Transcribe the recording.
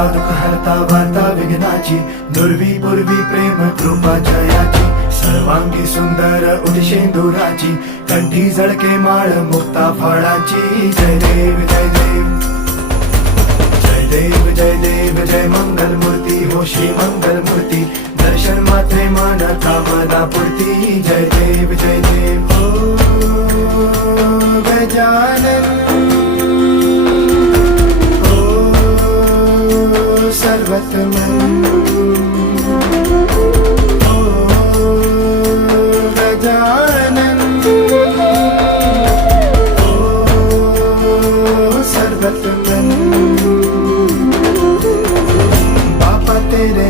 हरता दुःख हरता वार्ता विघ्नाची, दुर्वी पूर्वी प्रेम कृपा जयाची, सर्वांगी सुंदर उदिशेंदुराची, कंठी झळके माळ मुक्ता फळाची. जय देव जय देव जय देव जय देव जय मंगल मूर्ती हो श्री मंगल मूर्ती, दर्शन मात्रे मन कामना पूर्ती. जय देव जय देव हो गजानन हो सर्वतमन हो गजानन हो सर्वतमन. तेरे